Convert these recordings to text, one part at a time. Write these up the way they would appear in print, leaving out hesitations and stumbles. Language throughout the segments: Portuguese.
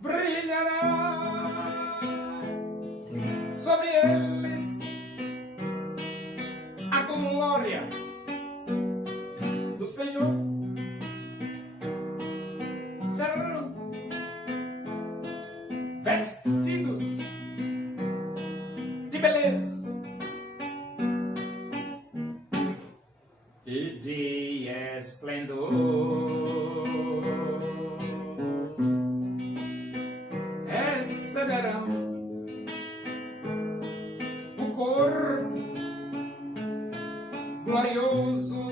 Brilhará sobre eles a glória do Senhor. Serão vestidos de beleza e de esplendor. Receberão o corpo glorioso,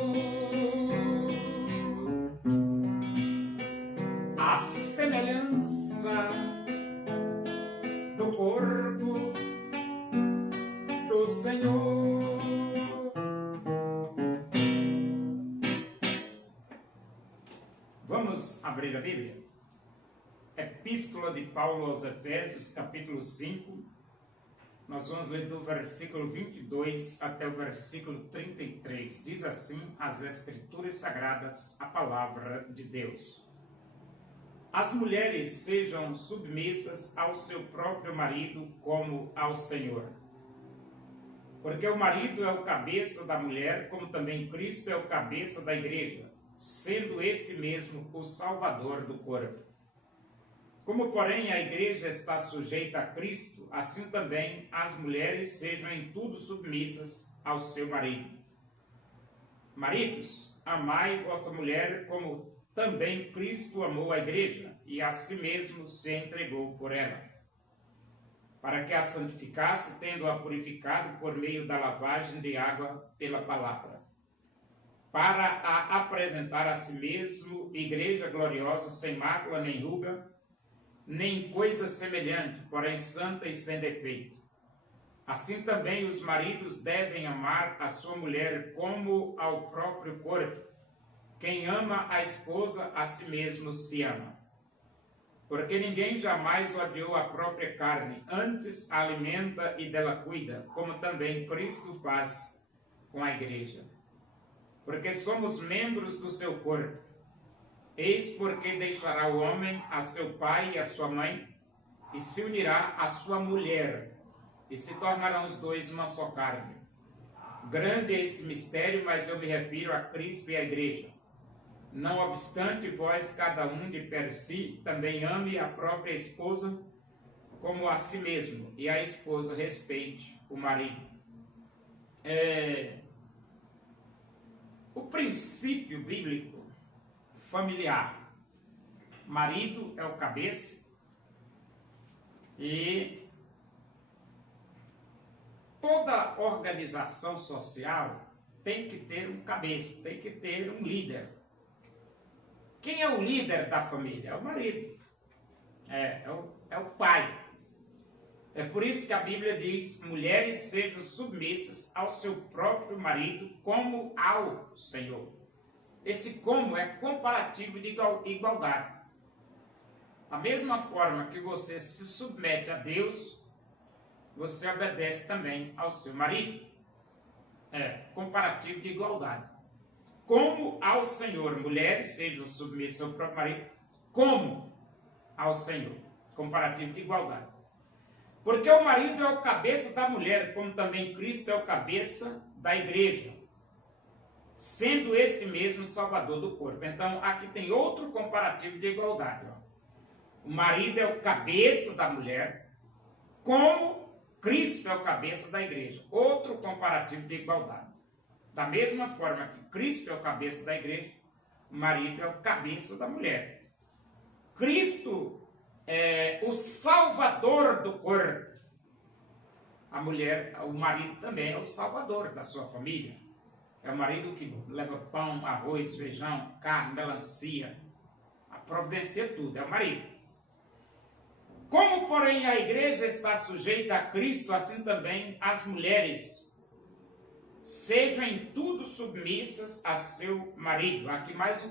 a semelhança do corpo do Senhor. Vamos abrir a Bíblia? Epístola de Paulo aos Efésios, capítulo 5. Nós vamos ler do versículo 22 até o versículo 33. Diz assim as Escrituras Sagradas, a palavra de Deus. As mulheres sejam submissas ao seu próprio marido como ao Senhor. Porque o marido é o cabeça da mulher, como também Cristo é o cabeça da igreja, sendo este mesmo o Salvador do corpo. Como, porém, a igreja está sujeita a Cristo, assim também as mulheres sejam em tudo submissas ao seu marido. Maridos, amai vossa mulher como também Cristo amou a igreja e a si mesmo se entregou por ela, para que a santificasse, tendo-a purificado por meio da lavagem de água pela palavra, para a apresentar a si mesmo igreja gloriosa, sem mácula nem ruga, nem coisa semelhante, porém santa e sem defeito. Assim também os maridos devem amar a sua mulher como ao próprio corpo. Quem ama a esposa, a si mesmo se ama. Porque ninguém jamais odiou a própria carne, antes a alimenta e dela cuida, como também Cristo faz com a igreja. Porque somos membros do seu corpo. Eis porque deixará o homem a seu pai e a sua mãe, e se unirá à sua mulher, e se tornarão os dois uma só carne. Grande é este mistério, mas eu me refiro a Cristo e à igreja. Não obstante, vós, cada um de per si, também ame a própria esposa como a si mesmo, e a esposa respeite o marido. O princípio bíblico familiar. Marido é o cabeça e toda organização social tem que ter um cabeça, tem que ter um líder. Quem é o líder da família? É o marido, é o pai. É por isso que a Bíblia diz: mulheres sejam submissas ao seu próprio marido como ao Senhor. Esse como é comparativo de igualdade. Da mesma forma que você se submete a Deus, você obedece também ao seu marido. Comparativo de igualdade. Como ao Senhor, mulheres sejam submissas ao próprio marido, como ao Senhor. Comparativo de igualdade. Porque o marido é o cabeça da mulher, como também Cristo é o cabeça da igreja, sendo este mesmo o Salvador do corpo. Então, aqui tem outro comparativo de igualdade. O marido é o cabeça da mulher, como Cristo é o cabeça da igreja. Outro comparativo de igualdade. Da mesma forma que Cristo é o cabeça da igreja, o marido é o cabeça da mulher. Cristo é o Salvador do corpo. A mulher, o marido também é o Salvador da sua família. É o marido que leva pão, arroz, feijão, carne, melancia, providencia tudo, é o marido. Como, porém, a igreja está sujeita a Cristo, assim também as mulheres sejam em tudo submissas a seu marido. Aqui mais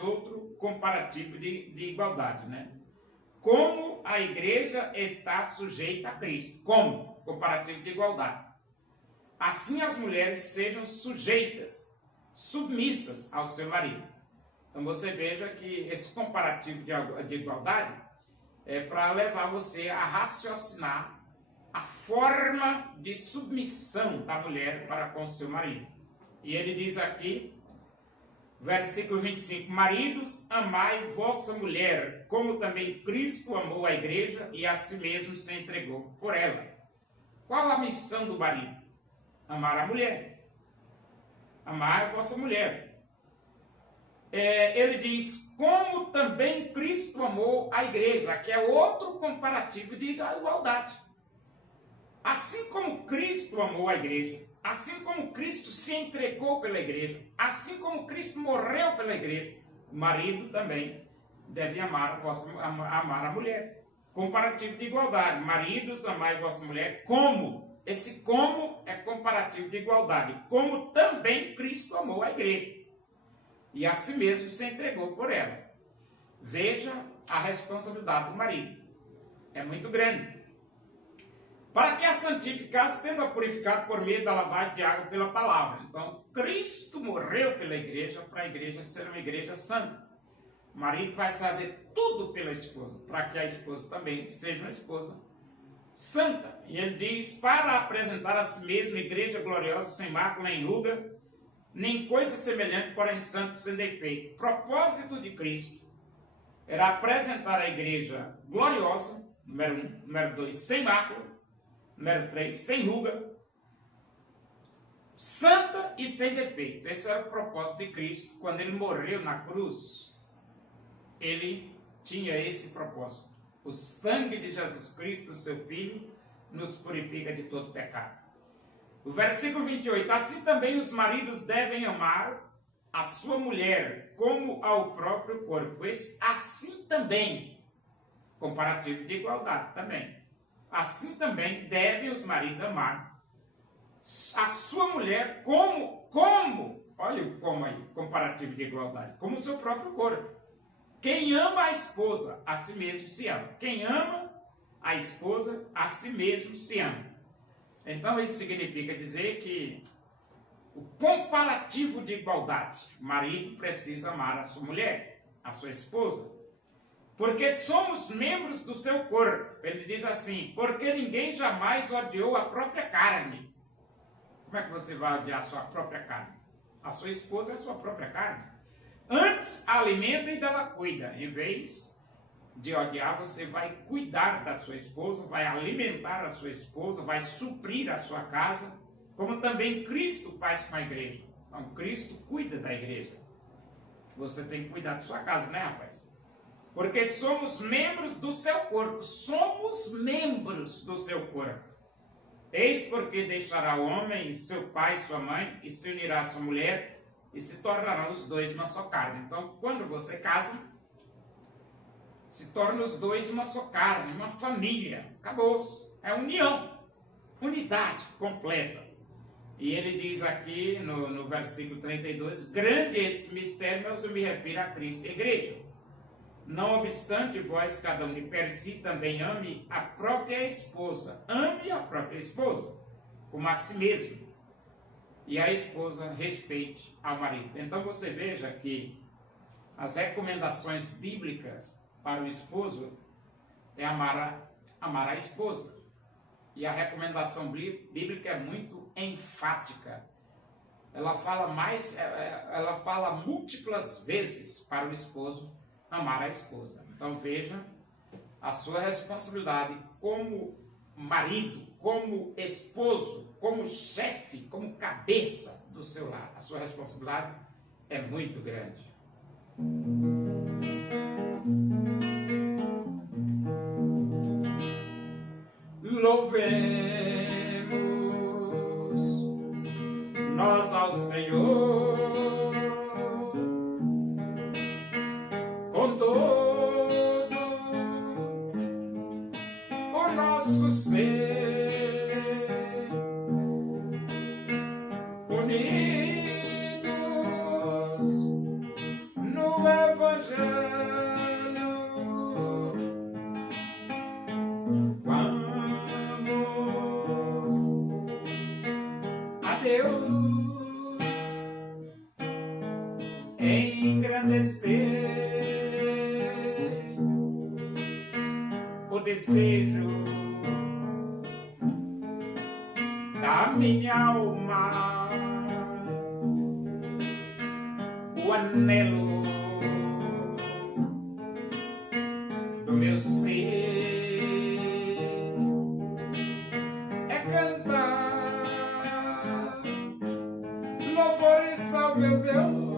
outro comparativo de igualdade, né? Como a igreja está sujeita a Cristo. Como? Comparativo de igualdade. Assim as mulheres sejam sujeitas, submissas ao seu marido. Então você veja que esse comparativo de igualdade é para levar você a raciocinar a forma de submissão da mulher para com seu marido. E ele diz aqui, versículo 25, maridos, amai vossa mulher, como também Cristo amou a igreja e a si mesmo se entregou por ela. Qual a missão do marido? Amar a mulher. Amar a vossa mulher. Ele diz, como também Cristo amou a igreja, que é outro comparativo de igualdade. Assim como Cristo amou a igreja, assim como Cristo se entregou pela igreja, assim como Cristo morreu pela igreja, o marido também deve amar a mulher. Comparativo de igualdade. Maridos, amai vossa mulher como. Esse como é comparativo de igualdade. Como também Cristo amou a igreja. E a si mesmo se entregou por ela. Veja a responsabilidade do marido. É muito grande. Para que a santificasse, tendo a purificado por meio da lavagem de água pela palavra. Então, Cristo morreu pela igreja, para a igreja ser uma igreja santa. O marido vai fazer tudo pela esposa, para que a esposa também seja uma esposa santa. E ele diz, para apresentar a si mesmo igreja gloriosa, sem mácula, nem ruga, nem coisa semelhante, porém santa, sem defeito. O propósito de Cristo era apresentar a igreja gloriosa, número 1, número 2, sem mácula, número 3, sem ruga, santa e sem defeito. Esse era o propósito de Cristo. Quando ele morreu na cruz, ele tinha esse propósito. O sangue de Jesus Cristo, seu Filho, nos purifica de todo pecado. O versículo 28, assim também os maridos devem amar a sua mulher como ao próprio corpo. Esse assim também, comparativo de igualdade também. Assim também devem os maridos amar a sua mulher como, olha o como aí, comparativo de igualdade, como o seu próprio corpo. Quem ama a esposa, a si mesmo se ama. Quem ama a esposa, a si mesmo se ama. Então isso significa dizer que o comparativo de igualdade, o marido precisa amar a sua mulher, a sua esposa, porque somos membros do seu corpo. Ele diz assim, porque ninguém jamais odiou a própria carne. Como é que você vai odiar a sua própria carne? A sua esposa é a sua própria carne. Antes a alimenta e dela cuida. Em vez de odiar, você vai cuidar da sua esposa, vai alimentar a sua esposa, vai suprir a sua casa, como também Cristo faz com a igreja. Então Cristo cuida da igreja. Você tem que cuidar da sua casa, né, rapaz? Porque somos membros do seu corpo. Somos membros do seu corpo. Eis porque deixará o homem, seu pai e sua mãe, e se unirá à sua mulher, e se tornarão os dois uma só carne. Então, quando você casa, se tornam os dois uma só carne, uma família. Acabou-se. É união. Unidade completa. E ele diz aqui no versículo 32, grande este mistério, mas eu me refiro a Cristo e a igreja. Não obstante, vós, cada um de per si, também ame a própria esposa. Ame a própria esposa, como a si mesmo. E a esposa respeite ao marido. Então você veja que as recomendações bíblicas para o esposo é amar a esposa. E a recomendação bíblica é muito enfática. Ela fala múltiplas vezes para o esposo amar a esposa. Então veja a sua responsabilidade como marido, como esposo, como chefe, como cabeça do seu lar. A sua responsabilidade é muito grande. Louvemos nós ao Senhor com todo o nosso ser, unidos no Evangelho. Deus em engrandecer o desejo da minha alma, o anelo do meu ser é cantar louvores ao meu Deus,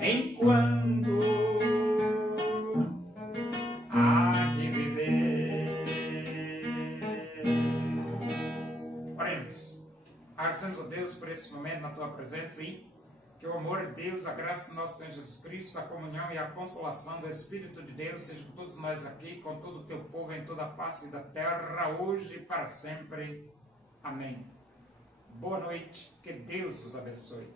enquanto há de viver. Oremos. Agradecemos a Deus por esse momento na tua presença e que o amor de Deus, a graça do nosso Senhor Jesus Cristo, a comunhão e a consolação do Espírito de Deus seja com todos nós aqui, com todo o teu povo em toda a face da terra, hoje e para sempre. Amém. Boa noite, que Deus vos abençoe.